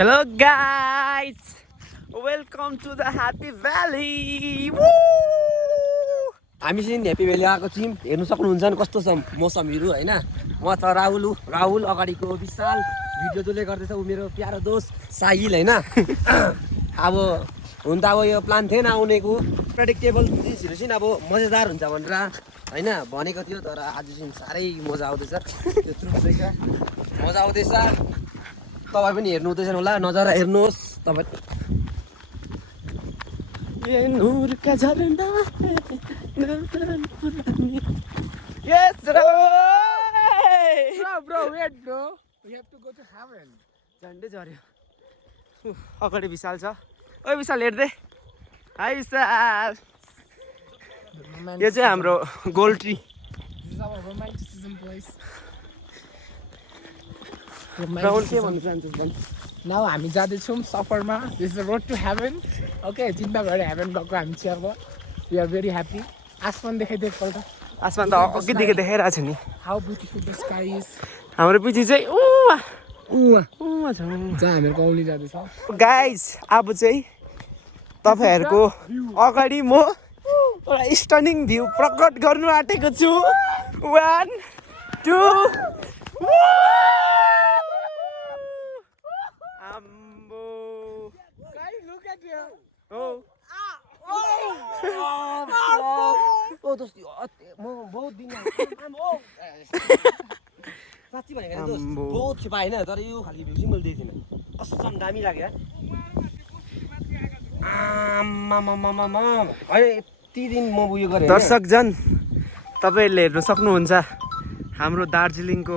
Hello guys! Welcome to the Happy Valley! Woo! हामी चाहिँ happy valley आएको छौँ। हेर्नु सक्नुहुन्छ नि कस्तो छ मौसमहरू हैन। म त राहुल अगाडिको विशाल भिडियो जसले गर्दैछ उ मेरो प्यारो दोस्त साहिल हैन। अब हुन त अब यो प्लान थिएन आउनेको, प्रेडिक्टेबल चिजहरू चाहिँ अब मजेदार हुन्छ भनेर हैन भनेको थियो, तर आज चाहिँ साह्रै मजा आउँदैछ। त्यो ट्रुथ रहेछ, मजा आउँदैछ। तपाईँ पनि हेर्नु हुँदैछ होला, नजारा हेर्नुहोस् तपाईँ। ये नूर का झरना Yes bro! Bro, wait, bro. We have to go to heaven. झन्डै झऱ्यो। अगाडि विशाल छ। ओइ विशाल हेर्दै। हाई विशाल। यो चाहिँ हाम्रो gold tree. This is our romanticism place. Rahul के भन्नु चाहन्छस् भन्? Now हामी जाँदैछौँ सफरमा. This is the road to heaven. Okay, चिन्ता गरेर heaven गएको हामी चाहिँ अब. We are very happy. आसमान देखाइदिए एकपल्ट. आसमान त अघिदेखि देखाइरहेको छ नि। How beautiful the sky is. हाम्रो पछि चाहिँ उहाँ छ। जहाँ हामीहरू गाउँले जाँदैछ. गाइस अब चाहिँ तपाईहरुको अगाडि म एउटा स्टनिङ भ्यू प्रकट गर्नु आँटेको छु। 1 2 आम्बो Guys, look at here. ओ ओ दोस्त म बहुत दिन साँच्ची भनेको नि दोस्त बहुत खेपा होइन, तर यो खालको भ्यू चाहिँ मैले देखेको थिइनँ। कसम दामी लाग्यो आमामामामा होइन यति दिन म उयो गरेँ। दर्शकजन तपाईहरुले हेर्न सक्नुहुन्छ हाम्रो दार्जिलिङको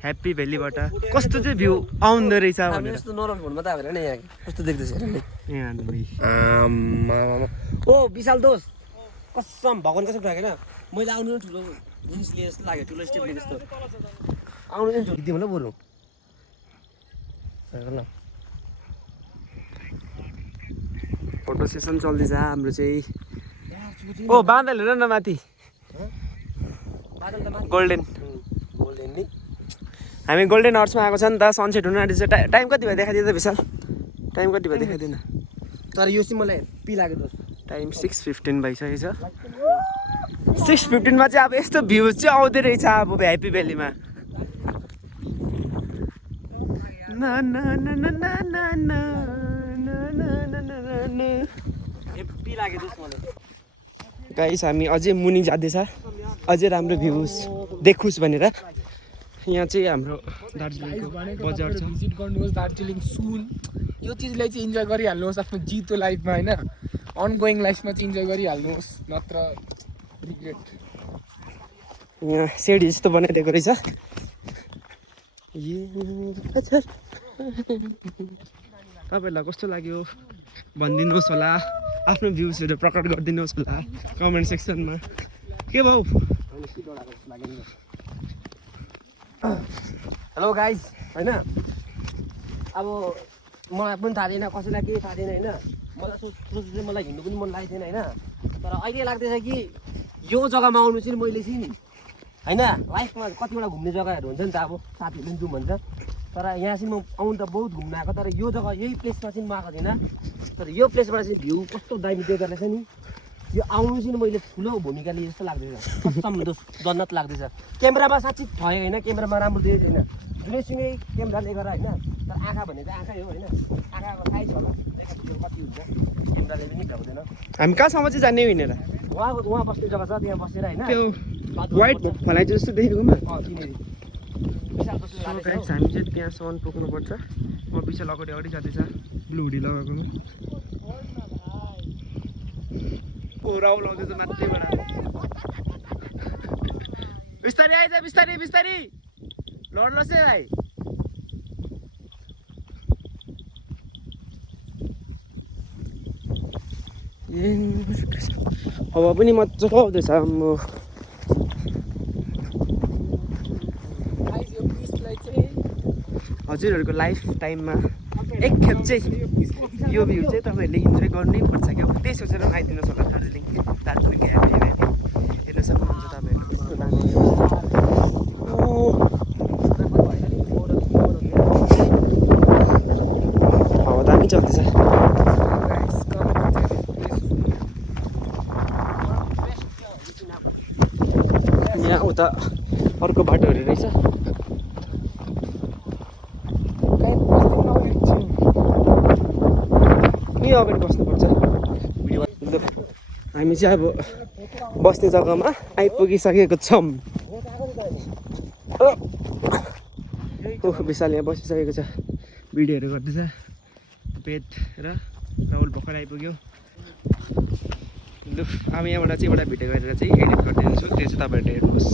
ह्याप्पी भ्यालीबाट कस्तो चाहिँ भ्यू आउँदो रहेछ हामी भनेर। यस्तो नर्मल फोनमा त हेर न यहाँ कस्तो देख्दैछ हेर नि। यहाँ दुई आमामामा ओ विशाल दोस्त कसम भगवान कसम राखेन मैले आउनु नि ठुलो जिनिस लिए जस्तो लाग्यो, ठुलो स्टेप लिए जस्तो आउनु चाहिँ झुकिदिउँ होला बरु। हेर ल फोटो सेसन चल्दैछ हाम्रो चाहिँ। ओ बादल हेर न माथि बादल त माथि गोल्डन। गोल्डन नि हामी गोल्डन आवर्समा आएको छ नि त, सनसेट हुन आँटेछ। टाइम कति भयो देखाइदिए त विशाल? टाइम कति भयो देखाइदिएन? तर यो चाहिँ मलाई पी लाग्यो दोस्त। टाइम 6:15 भइसकेको छ। 6:15 मा चाहिँ अब यस्तो भ्यू चाहिँ आउँदै रहेछ अब ह्याप्पी भ्यालीमा। पी लाग्यो दोस्त मलाई। गाइस हामी अझै मुनि जाँदैछ, अझै राम्रो भ्यूज देखोस् भनेर। यहाँ चाहिँ हाम्रो दार्जिलिङको बजार छ। भिजिट गर्नुहोस् दार्जिलिङ सुन. यो चिजलाई चाहिँ इन्जोय गरिहाल्नुहोस् आफ्नो जितो लाइफमा होइन, अनगोइङ लाइफमा चाहिँ इन्जोय गरिहाल्नुहोस्, नत्र रिग्रेट. यहाँ सिडी जस्तो बनाइदिएको रहेछ। तपाईँहरूलाई कस्तो लाग्यो भनिदिनुहोस् होला, आफ्नो भ्युजहरू प्रकट गरिदिनुहोस् होला कमेन्ट सेक्सनमा। के भाउ? हेलो गाइस होइन अब मलाई पनि थाहा थिएन, कसैलाई केही थाहा थिएन होइन। मलाई सोच्दै मलाई हिँड्नु पनि मन लागेको थिएन होइन, तर अहिले लाग्दैछ कि यो जग्गामा आउनु चाहिँ मैले चाहिँ होइन लाइफमा कतिवटा घुम्ने जग्गाहरू हुन्छ नि त, अब साथीहरूले पनि जाउँ भन्छ, तर यहाँ चाहिँ म आउनु त बहुत घुम्न आएको, तर यो जग्गा यही प्लेसमा चाहिँ म आएको थिइनँ। तर यो प्लेसबाट चाहिँ भ्यू कस्तो दामी देख्दो रहेछ नि, यो आउनु चाहिँ मैले ठुलो भूमिका लिए जस्तो लाग्दैछ। कसम दोस्त जन्नत लाग्दैछ। क्यामेरामा साँच्ची भयो होइन, क्यामेरामा राम्रो देखेको छैन, जुनैसँगै क्यामेराले गर्दा होइन, तर आँखा भनेको आँखै हो होइन, आँखाको साइज होला कति हुन्छ क्यामेराले पनि भ्याउँदैन। हामी कहाँसम्म चाहिँ जाने हिँडेर? वहाँ बस्ने जग्गा छ त्यहाँ बसेर होइन त्यो वाइट फलाइट जस्तो देखेकोमा। तिनीहरू हामी चाहिँ त्यहाँसम्म पुग्नुपर्छ। म विशाल अगाडि जाँदैछ ब्लु हुडी लगाएकोमा। ओ राहुल आउँदैछ माथिबाट। बिस्तारै आइज, बिस्तारै बिस्तारै लड्नुहोस् है भाइ। हावा पनि मजाको आउँदैछ। आम्बो हजुरहरूको लाइफ टाइममा एकखेप चाहिँ यो भ्यू चाहिँ तपाईँहरूले इन्जोय गर्नै पर्छ क्या। त्यही सोचेर आइदिनुहोस् होला दार्जिलिङको ह्याप्पी भ्याली हेर्न सक्नुहुन्छ तपाईँहरू। कस्तो दामी चल्दैछ यहाँ उता अर्को बाटोहरू रहेछ यहीँ अगाडि बस्नुपर्छ हामी चाहिँ अब बस्ने जग्गामा आइपुगिसकेको छौँ विशाल यहाँ बसिसकेको छ भिडियोहरू गर्दैछ पेट र राहुल भर्खर आइपुग्यो लु अब यहाँबाट चाहिँ एउटा भिडियो गरेर चाहिँ एडिट गरिदिन्छु त्यो चाहिँ तपाईँहरूले हेर्नुहोस्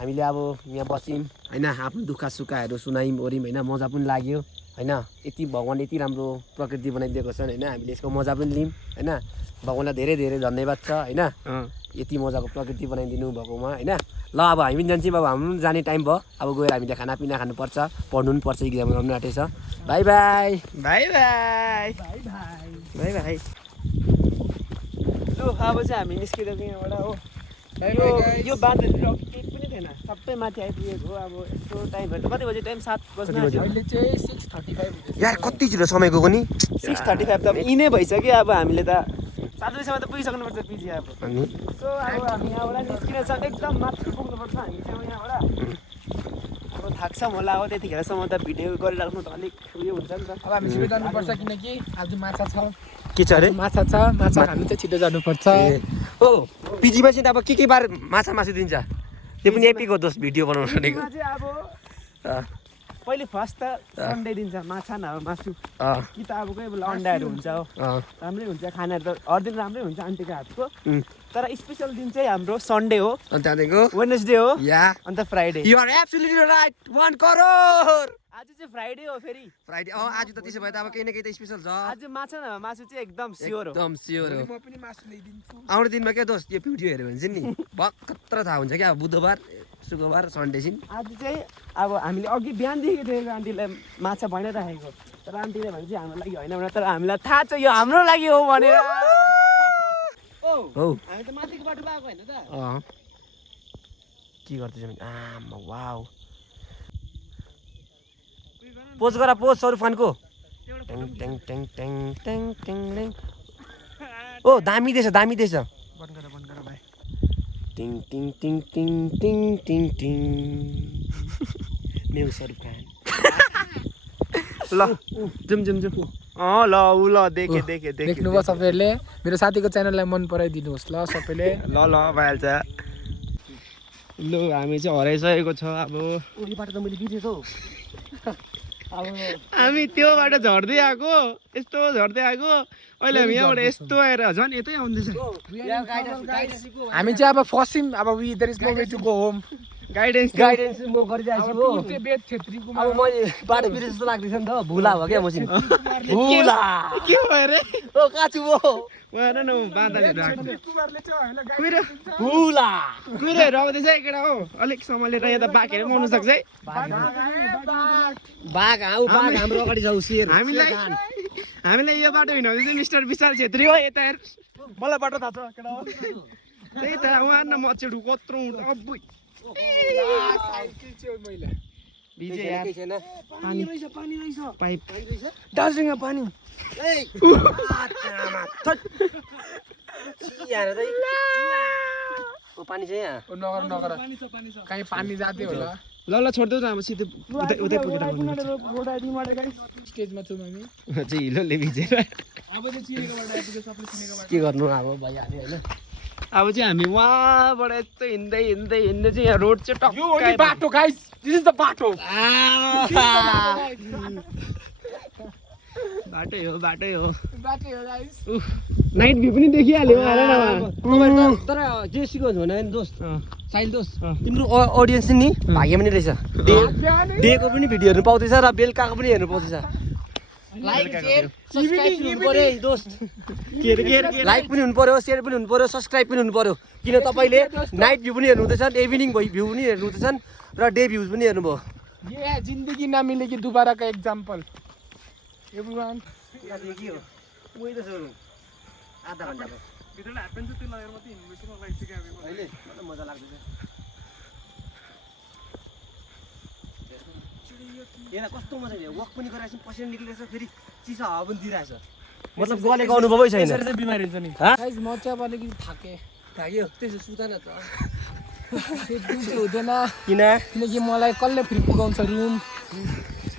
हामीले अब यहाँ बस्यौँ होइन आफ्नो दुःख सुखहरू सुनायौँ ओऱ्यौँ होइन मजा पनि लाग्यो होइन यति भगवान्ले यति राम्रो प्रकृति बनाइदिएको छन् होइन हामीले यसको मजा पनि लियौँ होइन भगवान्लाई धेरै धेरै धन्यवाद छ होइन यति मजाको प्रकृति बनाइदिनु भएकोमा होइन ल अब हामी पनि जान्छौँ अब हाम्रो पनि जाने टाइम भयो अब गएर हामीले खानापिना खानुपर्छ पढ्नु पनि पर्छ इक्जाम आउनु आँटेछ bye bye bye bye bye bye लु अब चाहिँ हामी निस्किँदैछौँ यहाँबाट हो यो बाटोतिर केही पनि थिएन सबै माथि आइपुगेको हो अब यस्तो टाइमहरू कति बजी टाइम 7 बज्नु अहिले चाहिँ 6:35 यार कति छिटो समय गएको नि 6:35 त अब यिनै भइसक्यो अब हामीले त 7 बजीसम्म त पुगिसक्नुपर्छ पिजी अब सो अब हामी यहाँबाट निस्किन छ एकदम माथि पुग्नुपर्छ हामी चाहिँ यहाँबाट अब थाक्छौँ होला हो त्यतिखेरसम्म त भिडियो गरिराख्नु त अलिक उयो हुन्छ नि त अब हामी छिटो जानुपर्छ किनकि आज माछा छ के छ अरे माछा छ माछा खानु चाहिँ छिटो जानुपर्छ ओ पिजीमा चाहिँ अब के बार माछा मासु दिन्छ त्यो पनि एपिक हो दोस्त भिडियो बनाउनु भनेको चाहिँ अब पहिले फर्स्ट त सन्डे दिन्छ माछा नभए मासु कि त अब कोही बेला अन्डाहरू हुन्छ हो राम्रै हुन्छ खानाहरू त हर दिन राम्रै हुन्छ आन्टीको हातको तर स्पेसल दिन चाहिँ हाम्रो सन्डे हो अनि त्यहाँदेखिको वेडनेसडे हो या अन्त Friday you are absolutely right 1 crore आज चाहिँ फ्राइडे हो फेरि फ्राइडे आज त त्यसो भए त अब केही न केही त स्पेसल छ आज माछा नभए मासु चाहिँ एकदम स्योर हो एकदम स्योर हो म पनि मासु ल्याइदिन्छु आउने दिनमा के दोस्त यो भिडियो हेऱ्यो भने चाहिँ नि भक्कत्र थाहा हुन्छ क्या अब बुधबार शुक्रबार सन्डे छिन् आज चाहिँ अब हामीले अघि बिहानदेखि देखेको आन्टीलाई माछा भनिराखेको तर आन्टीले भने चाहिँ हाम्रो लागि होइन भनेर तर हामीलाई थाहा छ यो हाम्रो लागि हो भनेर हौ हामी त माथिको बाटो आएको होइन त के गर्दैछ आमा वाउ पोज गर पोज सरुफानको टेङ टेङ टेङ टेङ टेङ टेङ टेङ ओ दामी देछ बन्द गर भाइ टिङ टिङ टिङ टिङ टिङ टिङ टिङ मेरो सरुफ खान ल जुम जुम जुम ल उ ल देखे देख्नुभयो सबैले मेरो साथीको च्यानललाई मन पराइदिनुहोस् ल सबैले ल भइहाल्छ लु हामी चाहिँ हराइसकेको छ अब उडी बाटो त मैले बिर्सेछु अब हामी त्यो बाटो झर्दै आएको यस्तो झर्दै आएको अहिले हामी यहाँबाट यस्तो आएर झन् यतै आउँदैछ हामी चाहिँ अब फस्यौँ अब there is no way to go home guidance म गरिरहेको छु हो बेद छेत्रीको अब मैले बाटो बिर्से जस्तो लाग्दैछ नि त भुला भयो क्या मसिन भुला के भयो रे ओ काछु भो हेर न बादलहरू आएको भुला कुहिरोहरू आउँदैछ केटा हो अलिक सम्हालेर यहाँ त बाघहरू पनि आउनु सक्छ है बाघ हाम्रो अगाडि जाऊ शेर हामीलाई यो बाटो हिँडाउँदै चाहिँ मिस्टर विशाल छेत्री हो यता हेर मलाई बाटो थाहा छ केटा हो त्यही त उहाँ न मचेडु कत्रो अब्बुई पानी रहेछ पाइप दार्जिलिङमा पानी पानी छ यहाँ नगर कहीँ पानी जाँदै होला ल छोड्दै त अब सिधै उतै पुगेर स्टेजमा छौँ हामी चाहिँ हिलोले भिजेर के गर्नु अब भइहाल्यो होइन अब चाहिँ हामी वहाँबाट यस्तो हिँड्दै चाहिँ यहाँ रोड चाहिँ टक्कै बाटो गाइस दिस इज द बाटो बाटै हो बाटै हो बाटै हो गाइस नाइट भ्यू पनि देखिहाल्यो तर जे सिकोस् भने दोस्त साइल दोस्त तिम्रो अडियन्स नि भाग्य पनि रहेछ डेको पनि भिडियोहरू पाउँदैछ र बेलुकाको पनि हेर्नु पाउँदैछ लाइक शेयर सब्स्क्राइब हुनु पर्यो है दोस्त लाइक पनि हुनु पर्यो शेयर पनि हुनु पर्यो सब्स्क्राइब पनि हुनु पर्यो किन तपाईँले नाइट भ्यू पनि हेर्नु हुँदैछन् इभिनिङ भ्यू पनि हेर्नु हुँदैछन् र डे भ्यूज पनि हेर्नुभयो ये जिंदगी ना मिलेगी दोबारा का एग्जांपल एवरीवन उही त सोरु आधा घन्टाको भित्रले हात पनि त्यो लगेर मात्रै हिँड्नु मलाई लाग्छ के अब अहिले मलाई मजा लाग्दैछ यहाँ कस्तो मजा भयो वक पनि गरिरहेछ पसिना निक्लिरहेछ फेरि चिसो हावा पनि दिइरहेछ मतलब गलेको अनुभवै छैन यसरी बिमारी हुन्छ नि गाइस म चाहिँ अब अलिकति थाक्यो त्यसो सुता न त त्यो हुँदैन किनकि मलाई कसले फ्री पुगाउँछ रुम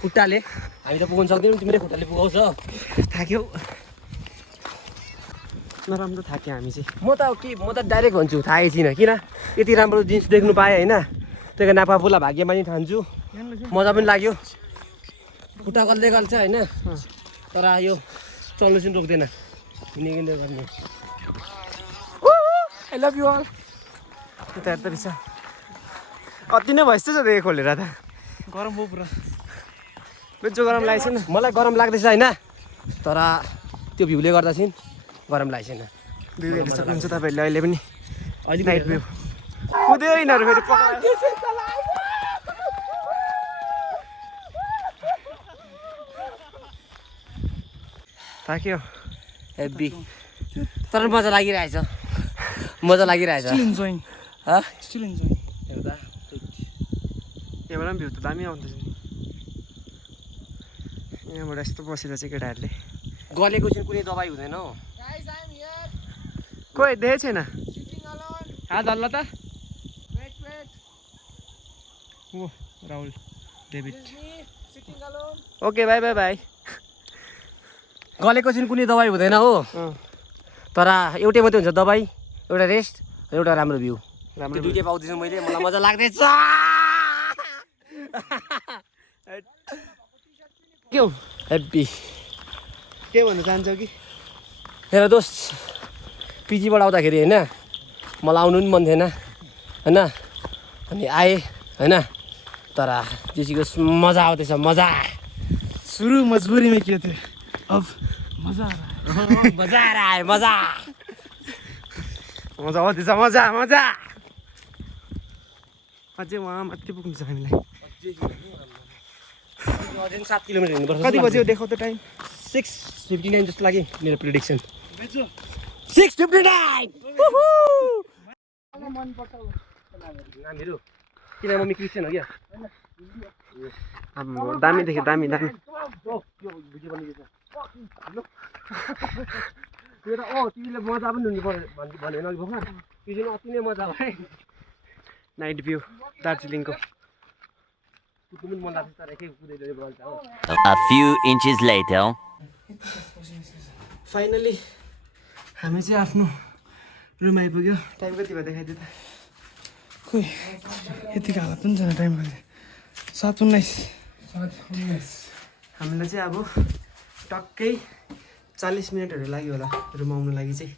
खुट्टाले हामी त पुगाउन सक्दैनौँ तिमीले खुट्टाले पुगाउँछ थाक्यो नराम्रो थाक्यो हामी चाहिँ म त डाइरेक्ट भन्छु थाहै छैन किन यति राम्रो जिन्स देख्नु पाएँ होइन त्यही नापा फुला भाग्यमा नि ठान्छु मजा पनि लाग्यो खुट्टा गल्दै गल्छ होइन तर यो चल्नु चाहिँ रोक्दैन हिँड्ने गर्ने आई लभ यु अल यता हेर्दा रहेछ कति नै भइसक्यो देखि खोलेर त गरम भयो पुरा बेच्चो गरम लागेको छैन मलाई गरम लाग्दैछ होइन तर त्यो भ्यूले गर्दा चाहिँ गरम लागेको छैन भ्यू हेर्न सक्नुहुन्छ तपाईँहरूले अहिले पनि अहिले नाइट भ्यू कुद्यो यिनीहरू फेरि पकायो थाक्यो हेभी तर मजा लागिरहेछ मजा लागिरहेछ इन्जोइङ स्टिल इन्जोइङ हेर्दा यहाँबाट पनि भ्यू त दामी आउँदैछ नि यहाँबाट यस्तो बसेर चाहिँ केटाहरूले गलेको चाहिँ कुनै दबाई हुँदैन हो गाइस आई एम हियर कोही देखेको छैन सिटिङ अलोन हात हल्ला त वेट ओ Rahul David me sitting alone okay bye bye bye गलेको चाहिँ कुनै दबाई हुँदैन हो तर एउटै मात्रै हुन्छ दबाई एउटा रेस्ट एउटा राम्रो भ्यू राम्रो त्यो दुइटै पाउँदैछु मैले मलाई मजा लाग्दैछ के हो हेभी के भन्न चाहन्छौ कि हेर दोस्त पिजीबाट आउँदाखेरि होइन मलाई आउनु पनि मन थिएन होइन अनि आएँ होइन तर जेसीको मजा आउँदैछ मजा सुरु मजबुरी में किए थे अब मजा आ रहा है मजा आएर आयो मजा मजा आउँदैछ मजा मजा अझै उहाँ माथि पुग्नु छ हामीलाई अझै 7 किलोमिटर हिँड्नुपर्छ कति बज्यो देखाउ त टाइम 6:59 जस्तो लाग्यो मेरो प्रिडिक्सन 6:59 नानीहरू किन मम्मी क्रिस्चियन हो क्या दामी देख्यो दामी दामी त्यो त तिमीले मजा पनि हुनु पर्यो भनेन अघि भर्खर त्यो चाहिँ अति नै मजा भयो नाइट भ्यू दार्जिलिङको कुद्नु पनि मन लाग्छ तर एकै कुदैले बल्छ हो A few inches later. Finally हामी चाहिँ आफ्नो रुम आइपुग्यो टाइम कति भयो देखाइदियो त खोइ यतिको हालत पनि छैन टाइम कति 7:19 हामीलाई चाहिँ अब टक्कै 40 मिनटहरू लाग्यो होला रुम आउनु लागि चाहिँ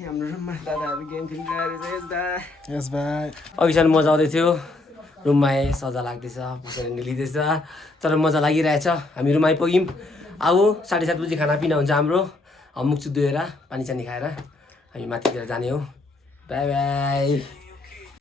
यहाँ हाम्रो रुममा दादाहरू गेम खेलिरहेको रहेछ यस भाइ अघिसम्म मजा आउँदै थियो रुममा आएँ सजा लाग्दैछ पसेर निलिँदैछ तर मजा लागिरहेछ हामी रुम आइपुग्यौँ अब 7:30 बजी खानापिना हुन्छ हाम्रो मुख चुख धोएर पानी सानी खाएर हामी माथितिर जाने हो बाई बाई